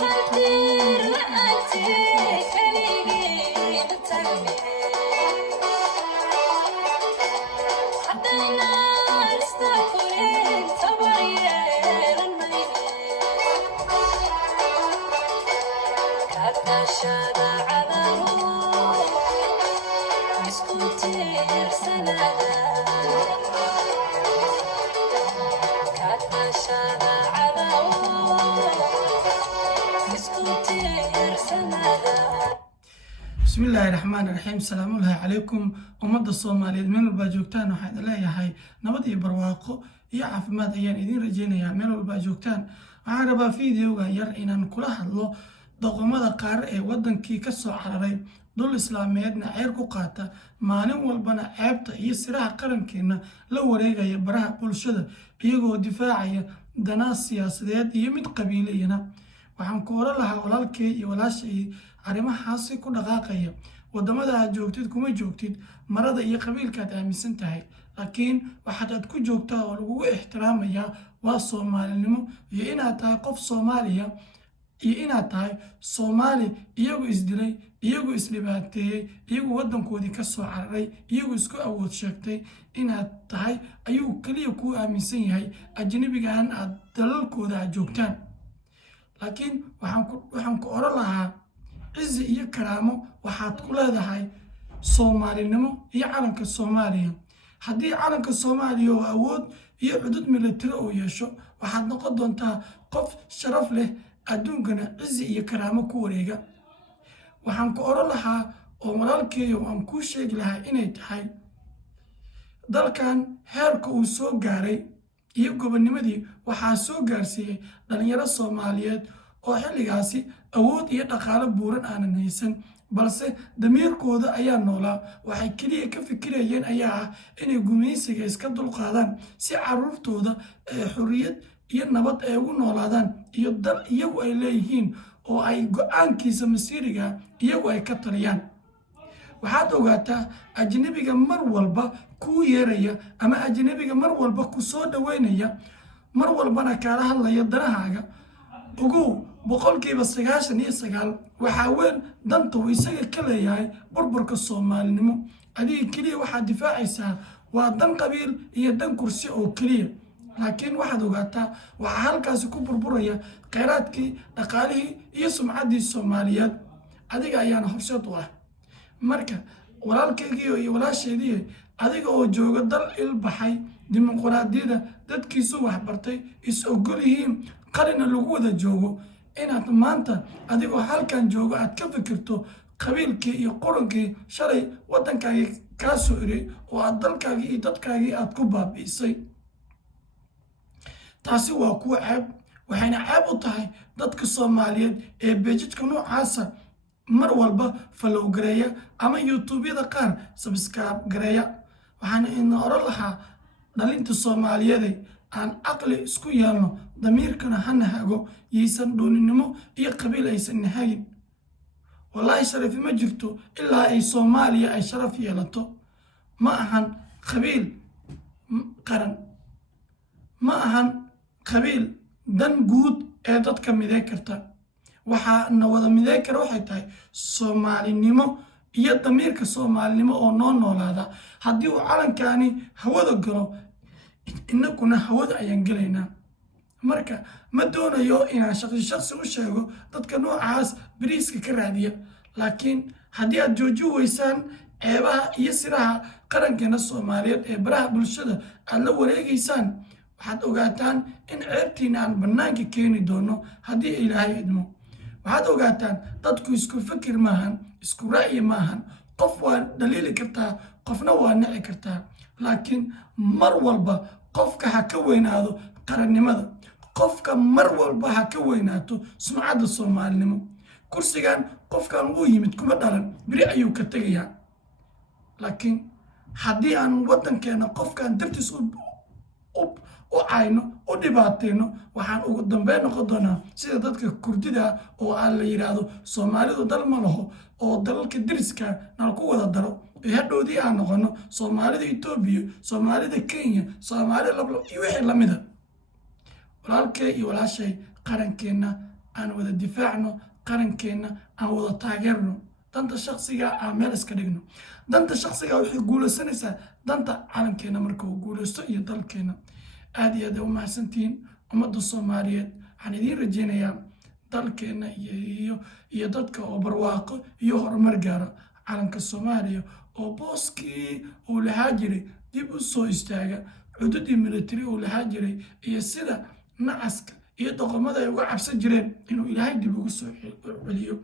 قدير وأنتي كليني بتعمل حدينا نستقبل تبرير الميل كاتنا شادا على روح مسكوتير سنادا كاتنا شادا على روح مسكوتير سنادا بسم الله الرحمن الرحيم. السلام عليكم ummadda Soomaaliyeed meel walba joogtaan waxaan leeyahay nabad iyo barwaaqo iyo caafimaad ayaan idin rajeynayaa meel walba joogtaan. waxaan rabaa fiidiyoga yar inaan kula hadlo dhaqamada qaar ee wadankii ka soo cararay dul islaameedna ceer ku qaata maalin walbana ceebta iyo siraha qarankeena la wareegaya baraha bulshada iyagoo difaacaya dana siyaasadeed iyo mid qabiiliyana. waxaan ku oran lahaa walaalkay iyo walaashay arrimahaasi ku dhaqaaqaya wadamada aad joogtid kuma joogtid marada iyo qabiilka aad aaminsan tahay, laakiin waxaad ku joogtaa oo lagugu ixtiraamayaa waa Soomaalinimo iyo inaad tahay qof Soomaaliya iyo inaad tahay Soomaali iyagu isdilay iyagu isdhibaateeyay iyagu wadankoodii ka soo cararay iyagu isku awood sheegtay inaad tahay ayuu kaliya ku aaminsan yahay ajnabigan aad dalalkooda aad joogtaan. laakiin waxaan ku oran lahaa cizi iyo karaamo waxaad ku leedahay Soomaalinimo iyo calanka Soomaaliya. haddii calanka Soomaaliya oo awood iyo cudud militari oo yeesho waxaad noqon doontaa qof sharaf leh adduunkana cizi iyo karaamo ku wareega. waxaan ku oran lahaa oo walaalkeeyo aan kuu sheegi lahaa inay tahay dalkan heerka uu soo gaaray iyo gobonimadii waxaa soo gaarsiiyey dhalinyaro Soomaaliyeed oo xilligaasi awood iyo dhaqaale buuran aanan haysan, balse damiirkooda ayaa noolaa. waxay kaliya ka fikirayeen ayaa ah inay gumaysiga iska dulqaadaan si caruurtooda xorriyad iyo nabad ay ugu noolaadaan iyo dal iyagu ay leeyihiin oo ay go-aankiisa masiiriga iyagu ay ka taliyaan. waxaad ogaataa ajnabiga mar walba kuu yeeraya ama ajnabiga mar walba ku soo dhaweynaya mar walbana kaala hadlaya danahaaga ugu 99% waxaa weyn danta uu isaga ka leeyahay burburka Soomaalinimo. adiga kaliya waxaad difaacaysaa waa dan qabiil iyo dan kursi oo kaliya, laakiin waxaad ogaataa waxaa halkaasi ku burburaya kheyraadkii dhaqaalihii iyo sumcaddii Soomaaliyeed. adiga ayaana horseed u ah. marka walaalkaygiiyo iyo walaasheedii adiga oo jooga dal ilbaxay dimuqraadiyada dadkiisu waxbartay is ogol yihiin qalina lagu wada joogo inaad maanta adigoo halkan joogo aad ka fikirto qabiilkii iyo qurankii shalay wadankaagii kaa soo iray oo aad dalkaagii iyo dadkaagii aad ku baabi'isay. taasi waa kuwa ceeb, waxayna ceeb u tahay dadka Soomaaliyeed ee beejidka noocaasa mar walba follow gareeya ama YouTube-yada qaar subscribe gareeya. waxaana ina oran lahaa dhalinta Soomaaliyeed aan aqli isku yeelno damiirkana hana hago yeysan dhooninimo iyo qabiil aysan nahagin. wallahi sharaf ma jirto ilaa ay Soomaaliya ay sharaf yeelato. ma ahan qabiil qaran, ma ahan qabiil dan guud ee dadka midee karta. waxaana wada midee kara waxay tahay Soomaalinimo iyo damiirka Soomaalinimo oo noo noolaada. haddii uu calankani hawada galo inaguna hawada ayaan gelaynaa. marka ma doonayo inaan shakhsi u sheego dadka noocaas bariiska ka raadiya, laakiin haddii aad jooji weysaan ceebaha iyo siraha qarankeena Soomaaliyeed ee baraha bulshada aad la wareegaysaan waxaad ogaataan in ceebtiina aan bannaanka keeni doono haddii Ilaahay idmo. waxaad ogaataan dadku isku fikir maahan, isku ra'yi maahan. qof waa dhaliili kartaa qofna waa nici kartaa, laakiin mar walba qofka ha ka weynaado qarannimada, qofka mar walba ha ka weynaato sumcadda Soomaalinimo. kursigan qofkan uu yimid kuma dhalan biri ayuu ka tegayaa, laakiin haddii aan wadankeena qofkan dartiis u cayno u dhibaateyno waxaan ugu dambeyn noqon doonaa sida dadka Kurdida oo aan la yiraahdo Soomaalidu dal ma laho oo dalalka deriska nal ku wada daro hadhowdii aan noqono Soomaalida Itoobiya, Soomaalida Kenya, Soomaalida iyo wixii lamida. walaalkay iyo walaashay qarankeena aan wada difaacno qarankeenna, aan wada taageerno, danta shaksiga aan meel iska dhigno. danta shaksiga waxay guulaysanaysaa danta caalamkeena marka uu guulaysto iyo dalkeena. aad iyo aad u mahadsantihiin ummadda Soomaaliyeed. waxaan idiin rajaynayaa dalkeena iyo dadka oo barwaaqo iyo horumar gaara. calanka Soomaaliya oo booskii uu lahaa jiray dib u soo istaaga, cududii military uu lahaa jiray iyo sida nacaska iyo doqomada ay uga cabsan jireen inuu ilaahay dib ugu soo celiyo.